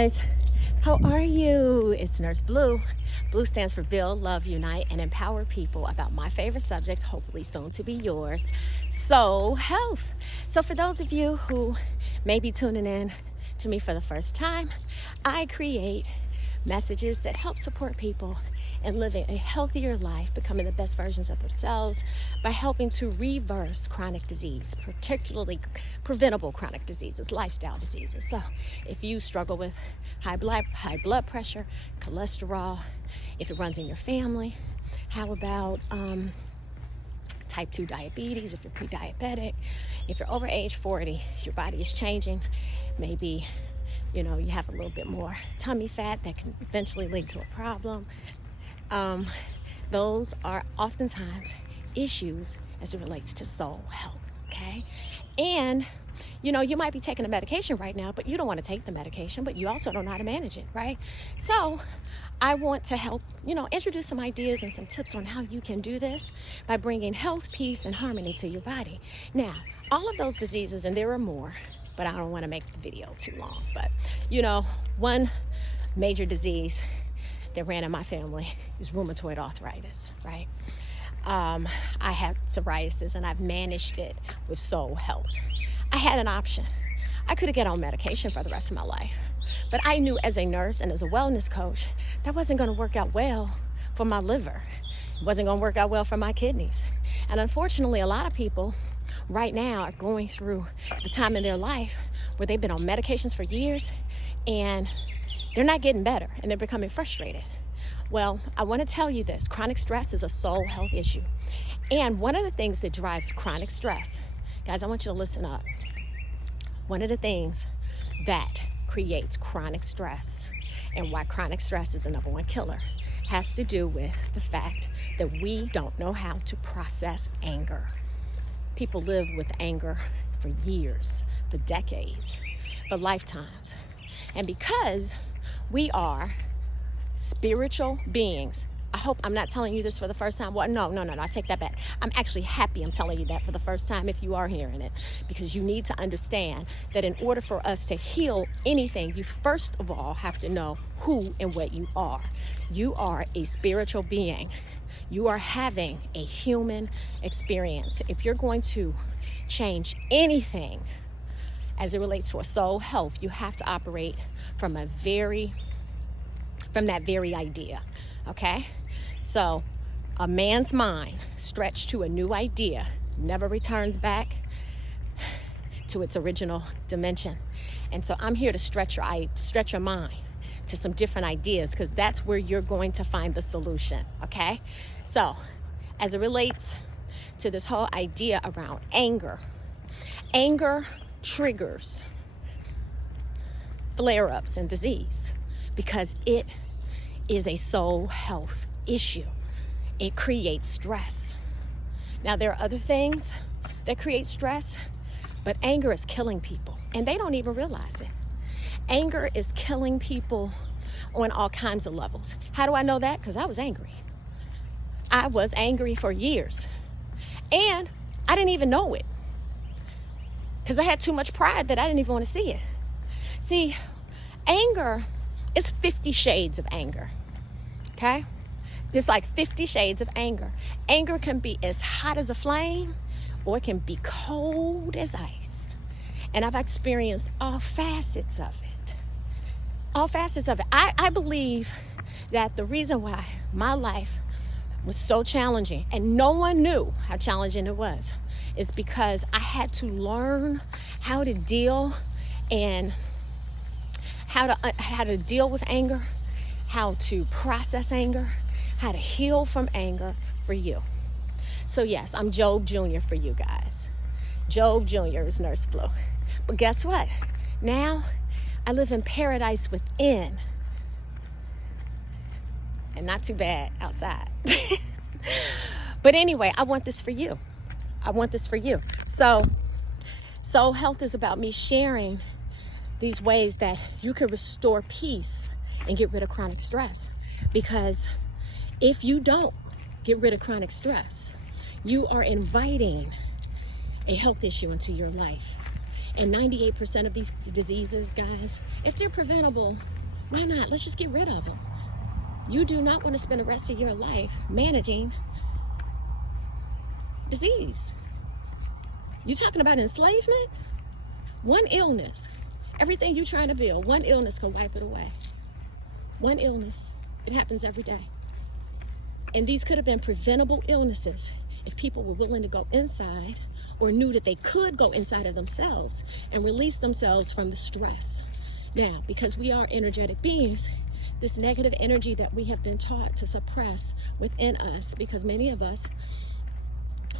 guys, how are you? It's Nurse Blue. Blue stands for Build, Love, Unite, and Empower people about my favorite subject, hopefully soon to be yours, soul health. So for those of you who may be tuning in to me for the first time, I create messages that help support people in living a healthier life, becoming the best versions of themselves by helping to reverse chronic disease, particularly preventable chronic diseases, lifestyle diseases. So if you struggle with high blood pressure, cholesterol, if it runs in your family, how about type 2 diabetes, if you're pre-diabetic, if you're over age 40, your body is changing, maybe you have a little bit more tummy fat that can eventually lead to a problem. Those are oftentimes issues as it relates to soul health, okay? And you might be taking a medication right now, but you don't want to take the medication, but you also don't know how to manage it, right? So I want to help, introduce some ideas and some tips on how you can do this by bringing health, peace, and harmony to your body. Now, all of those diseases, and there are more, but I don't want to make the video too long, but one major disease that ran in my family is rheumatoid arthritis, right? I have psoriasis and I've managed it with soul health. I had an option. I could have get on medication for the rest of my life, but I knew as a nurse and as a wellness coach, that wasn't going to work out well for my liver. It wasn't going to work out well for my kidneys. And unfortunately, a lot of people right now are going through the time in their life where they've been on medications for years and they're not getting better and they're becoming frustrated. Well, I want to tell you this. Chronic stress is a soul health issue. And one of the things that drives chronic stress, guys, I want you to listen up. One of the things that creates chronic stress and why chronic stress is the number one killer has to do with the fact that we don't know how to process anger. People live with anger for years, for decades, for lifetimes. And because we are spiritual beings, I hope I'm not telling you this for the first time. Well, no, I take that back. I'm actually happy I'm telling you that for the first time if you are hearing it, because you need to understand that in order for us to heal anything, you first of all have to know who and what you are. You are a spiritual being. You are having a human experience. If you're going to change anything as it relates to a soul health, you have to operate from that very idea, okay? So a man's mind stretched to a new idea never returns back to its original dimension. And so I'm here to stretch your mind to some different ideas, because that's where you're going to find the solution, okay? So as it relates to this whole idea around anger triggers flare-ups and disease because it is a soul health issue. It creates stress. Now, there are other things that create stress, but anger is killing people, and they don't even realize it. Anger is killing people on all kinds of levels. How do I know that? Because I was angry. I was angry for years, and I didn't even know it because I had too much pride that I didn't even want to see it. See, anger is 50 shades of anger, okay? There's like 50 shades of anger. Anger can be as hot as a flame, or it can be cold as ice. And I've experienced all facets of it. All facets of it. I believe that the reason why my life was so challenging, and no one knew how challenging it was, is because I had to learn how to deal and how to deal with anger, how to process anger, how to heal from anger for you. So yes, I'm Job Jr. for you guys. Job Jr. is Nurse Blue. But guess what? Now I live in paradise within, and not too bad outside. But anyway, I want this for you. I want this for you. So soul health is about me sharing these ways that you can restore peace and get rid of chronic stress. Because if you don't get rid of chronic stress, you are inviting a health issue into your life. And 98% of these diseases, guys, if they're preventable, why not? Let's just get rid of them. You do not want to spend the rest of your life managing disease. You talking about enslavement? One illness, everything you're trying to build, one illness can wipe it away. One illness. It happens every day. And these could have been preventable illnesses if people were willing to go inside or knew that they could go inside of themselves and release themselves from the stress. Now, because we are energetic beings, this negative energy that we have been taught to suppress within us, because many of us,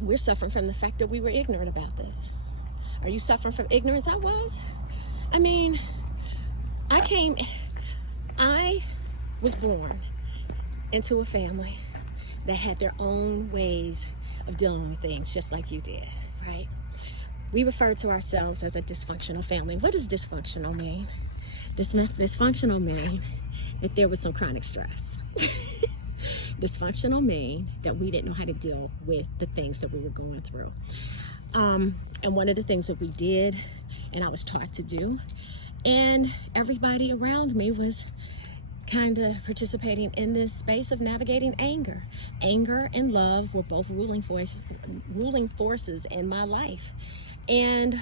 we're suffering from the fact that we were ignorant about this. Are you suffering from ignorance? I was. I mean, I was born into a family that had their own ways of dealing with things, just like you did, right? We refer to ourselves as a dysfunctional family. What does dysfunctional mean? Dysfunctional mean that there was some chronic stress. Dysfunctional mean that we didn't know how to deal with the things that we were going through. And one of the things that we did, and I was taught to do, and everybody around me was kind of participating in this space of navigating anger. Anger and love were both ruling forces in my life. And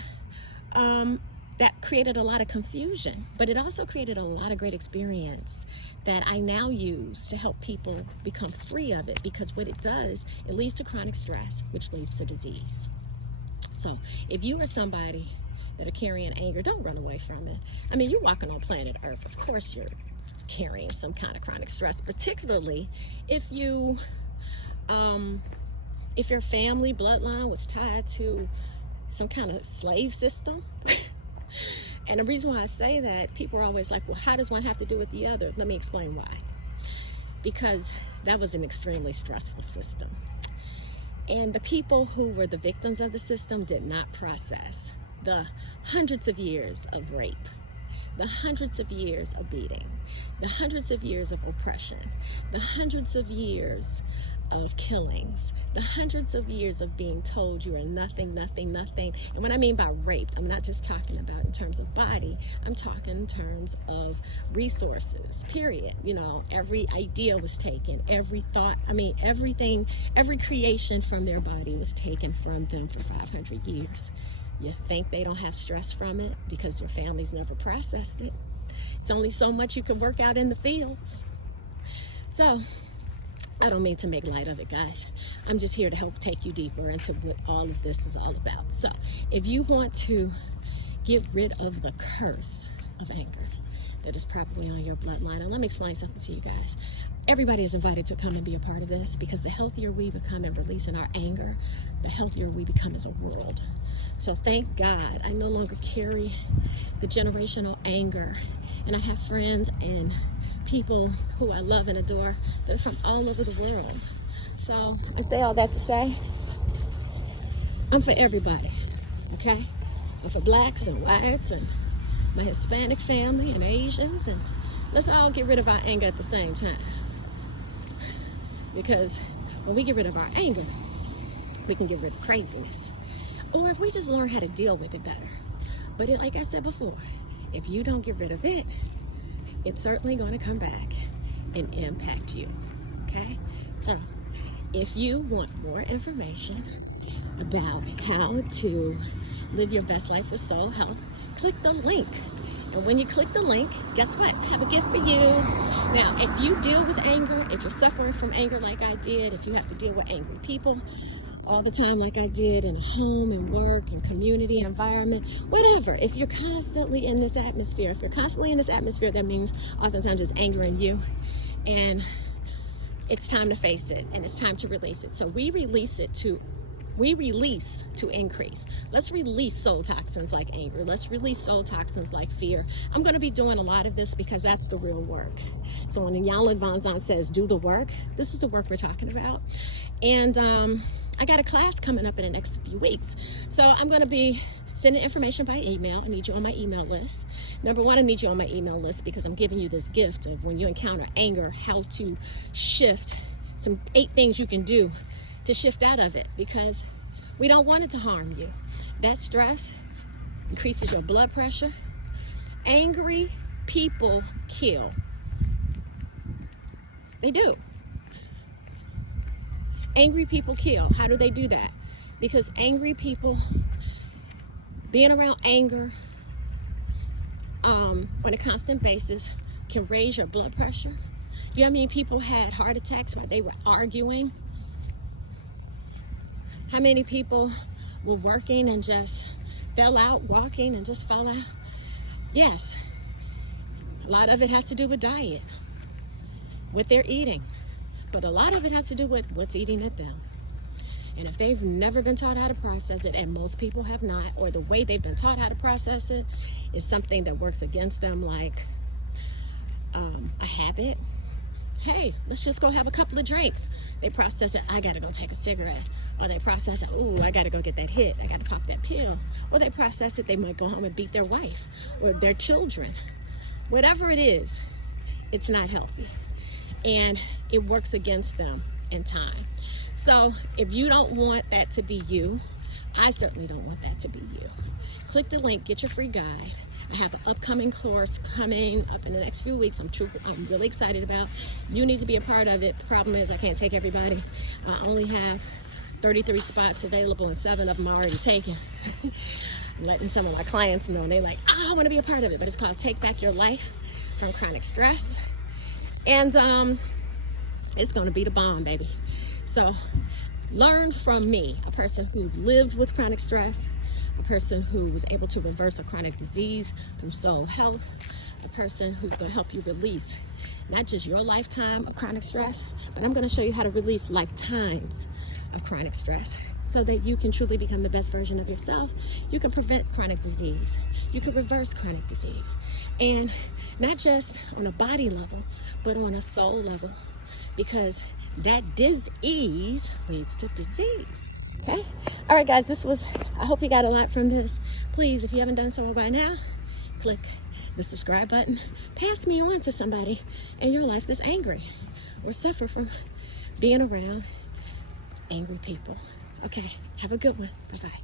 that created a lot of confusion, but it also created a lot of great experience that I now use to help people become free of it, because what it does, it leads to chronic stress, which leads to disease. So if you are somebody that are carrying anger, don't run away from it. I mean, you're walking on planet Earth. Of course you're carrying some kind of chronic stress, particularly if your family bloodline was tied to some kind of slave system. And the reason why I say that, people are always like, well, how does one have to do with the other? Let me explain why. Because that was an extremely stressful system. And the people who were the victims of the system did not process the hundreds of years of rape, the hundreds of years of beating, the hundreds of years of oppression, the hundreds of years of killings, the hundreds of years of being told you are nothing, nothing, nothing. And what I mean by raped, I'm not just talking about in terms of body, I'm talking in terms of resources, period. You know, every idea was taken, every thought, I mean, everything, every creation from their body was taken from them for 500 years. You think they don't have stress from it because their families never processed it. It's only so much you can work out in the fields. So, I don't mean to make light of it, guys. I'm just here to help take you deeper into what all of this is all about. So, if you want to get rid of the curse of anger that is probably on your bloodline, and let me explain something to you guys. Everybody is invited to come and be a part of this, because the healthier we become in releasing our anger, the healthier we become as a world. So thank God I no longer carry the generational anger, and I have friends and people who I love and adore that are from all over the world. So I say all that to say, I'm for everybody, okay? I'm for blacks and whites and my Hispanic family and Asians, and let's all get rid of our anger at the same time. Because when we get rid of our anger, we can get rid of craziness. Or if we just learn how to deal with it better. But like I said before, if you don't get rid of it, it's certainly going to come back and impact you, okay? So if you want more information about how to live your best life with soul health, click the link. And when you click the link, guess what? I have a gift for you. Now, if you deal with anger, if you're suffering from anger like I did, if you have to deal with angry people all the time like I did in home and work and community environment, whatever, if you're constantly in this atmosphere, that means oftentimes it's angering you, and it's time to face it, and it's time to release it. So we release to increase. Let's release soul toxins like anger. Let's release soul toxins like fear. I'm going to be doing a lot of this because that's the real work. So when Iyanla Vanzant says do the work, this is the work we're talking about. And I got a class coming up in the next few weeks. So I'm going to be sending information by email. I need you on my email list. Number one, I need you on my email list because I'm giving you this gift of when you encounter anger, how to shift, 8 things you can do to shift out of it, because we don't want it to harm you. That stress, increases your blood pressure. Angry people kill. They do. Angry people kill. How do they do that? Because angry people, being around anger on a constant basis can raise your blood pressure. You know how many people had heart attacks while they were arguing? How many people were working and just fell out, walking and just fell out? Yes, a lot of it has to do with diet, what they're eating, but a lot of it has to do with what's eating at them. And if they've never been taught how to process it, and most people have not, or the way they've been taught how to process it is something that works against them, like a habit. Hey, let's just go have a couple of drinks. They process it, I gotta go take a cigarette. Or they process it, ooh, I gotta go get that hit, I gotta pop that pill. Or they process it, they might go home and beat their wife or their children. Whatever it is, it's not healthy. And it works against them in time. So if you don't want that to be you, I certainly don't want that to be you. Click the link, get your free guide. I have an upcoming course coming up in the next few weeks. I'm really excited about. You need to be a part of it. The problem is I can't take everybody. I only have 33 spots available and 7 of them are already taken. I'm letting some of my clients know, and they're like, oh, I want to be a part of it. But it's called Take Back Your Life from Chronic Stress. And it's going to be the bomb, baby. So learn from me, a person who lived with chronic stress, a person who was able to reverse a chronic disease through soul health, a person who's going to help you release not just your lifetime of chronic stress, but I'm going to show you how to release lifetimes of chronic stress so that you can truly become the best version of yourself. You can prevent chronic disease. You can reverse chronic disease. And not just on a body level, but on a soul level, because that dis-ease leads to disease. Okay? All right, guys, I hope you got a lot from this. Please, if you haven't done so by now, click the subscribe button. Pass me on to somebody in your life that's angry or suffer from being around angry people. Okay, have a good one. Bye-bye.